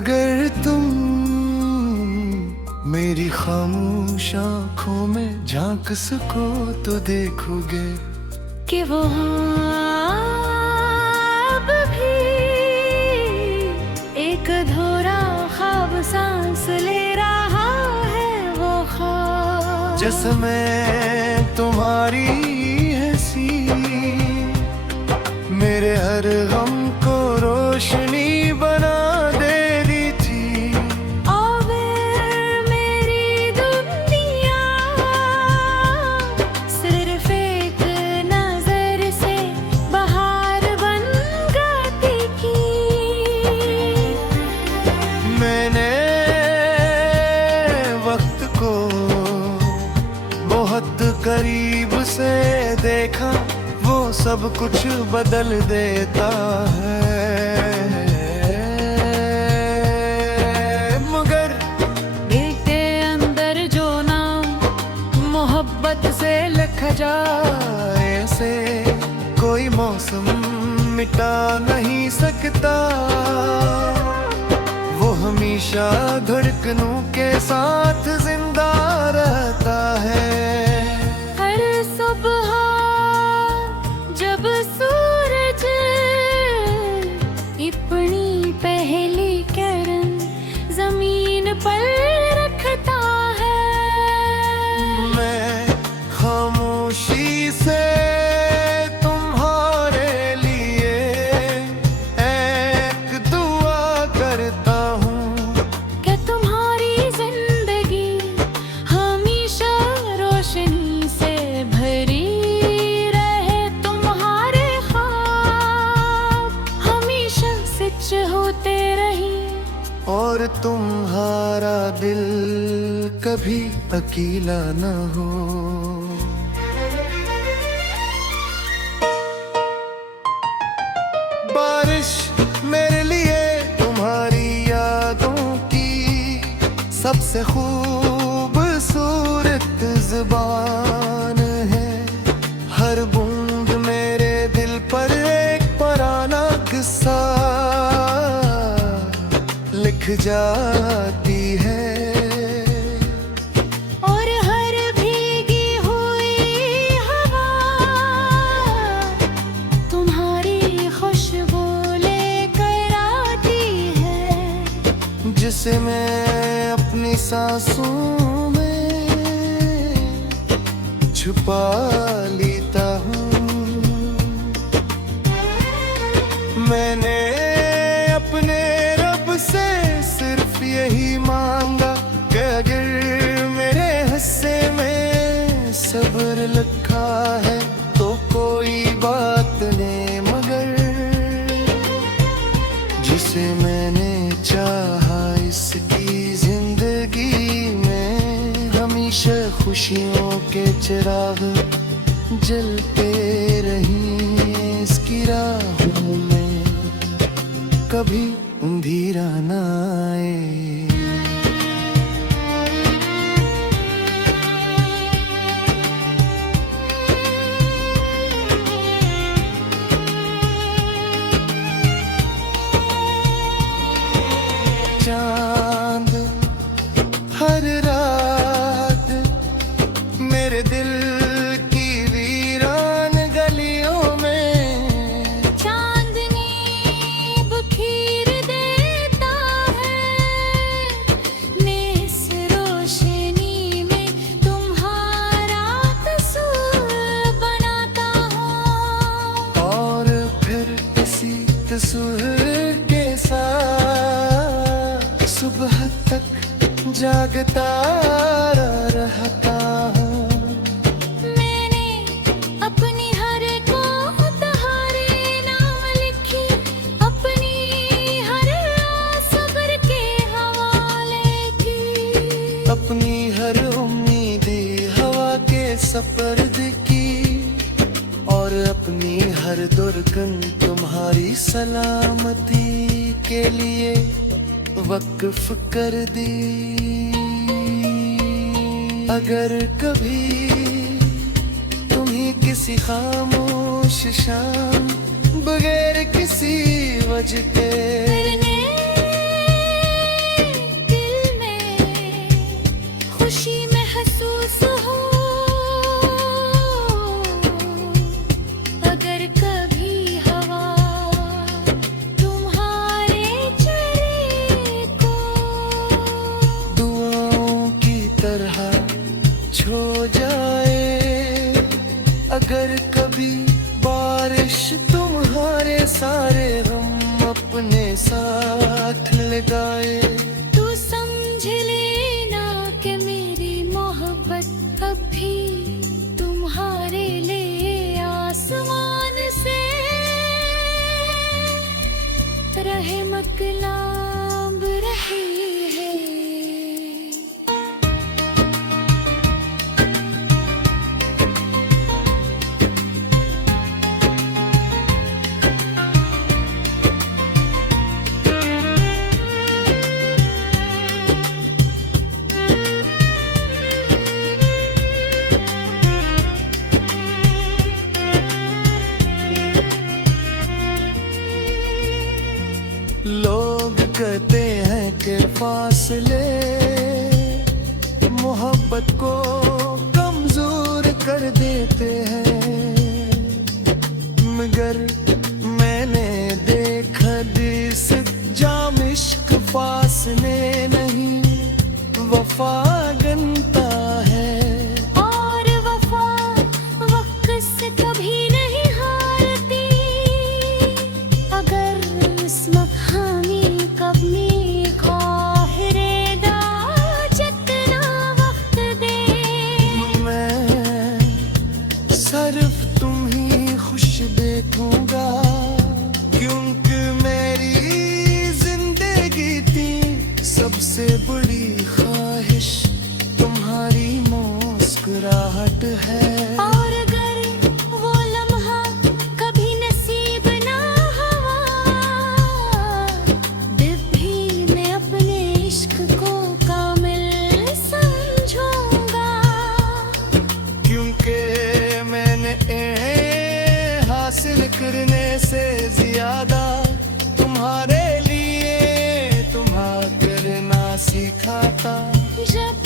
अगर तुम मेरी खामोश आँखों में झांक सको तो देखोगे कि वो अब भी एक अधूरा ख्वाब सांस ले रहा है। वो ख्वाब जिसमें तुम्हारी हंसी मेरे हर गम को रोशनी बना दे रही थी। और मेरी दुनिया सिर्फ एक नजर से बाहर बन गई थी। मैंने वक्त को बहुत करीब से देखा, वो सब कुछ बदल देता है। मगर दिल के अंदर जो नाम मोहब्बत से लिखा जाए, ऐसे कोई मौसम मिटा नहीं सकता। वो हमेशा धड़कनों के साथ जिंदा रहता है। हर सुबह जब सूरज अपनी पहली किरण जमीन पर रखता है, मैं खामोशी से तुम्हारे लिए एक दुआ करता हूँ कि तुम्हारी जिंदगी हमेशा रोशनी से भरी रहे। तुम्हारे ख्वाब हमेशा सच होते रही, और तुम्हारा दिल कभी अकेला न हो। बारिश मेरे लिए तुम्हारी यादों की सबसे खूबसूरत ज़ुबान है। हर बूंद मेरे दिल पर एक पुराना किस्सा लिख जाती है। और हर भीगी हुई हवा तुम्हारी खुशबू लेकर आती है, जिसे मैं अपनी सांसों में छुपा लेता हूँ। मैंने अपने रब से सिर्फ यही मांगा कि अगर मेरे हिस्से में सब्र लिखा है तो कोई बात नहीं, मगर जिसे मैंने चाहा इसकी जिंदगी में हमेशा खुशियों के चिराग जलते रहीं। इसकी राहों में कभी अंधेरा न आए। चांद हर रात मेरे दिल की वीरान गलियों में चांदनी बखेर देता है। निस रोशनी में तुम्हारा तस्वीर बनाता हूँ, और फिर इसी तस्वीर के साथ सुबह तक जागता रहता हूँ। मैंने अपनी हर को तुम्हारे नाम लिखी, अपनी हर सब्र के हवाले की, अपनी हर उम्मीदी हवा के सपर्द की, और अपनी हर दुर्गन तुम्हारी सलामती के लिए वक्फ कर दी। अगर कभी तुम्हें किसी खामोश शाम बगैर किसी वजह के कुछ हो जाए, अगर कभी बारिश तुम्हारे सारे गम अपने साथ लगाए। तू समझ लेना कि मेरी मोहब्बत अब भी तुम्हारे लिए आसमान से रहमत लांब रही है। लोग कहते हैं कि फासले मोहब्बत को कमजोर कर देते हैं, मगर मैंने देखा दिस जाम इश्क फासले नहीं वफा गनता है। और वफा वक्त से कभी नहीं हारती, अगर इस मकामी कभी ख़ाहिरेदा जितना वक्त दे। मैं सिर्फ तुम ही खुश देखूंगा, क्योंकि मेरी जिंदगी थी सबसे बड़ी ख्वाहिश तुम्हारी मुस्कुराहट है। और अगर वो लम्हा कभी नसीब ना हुआ, तब भी मैं अपने इश्क को कामिल समझूंगा। क्योंकि मैंने हासिल करने से ज्यादा तुम्हारे लिए तुम्हारा करना सीखा था। जब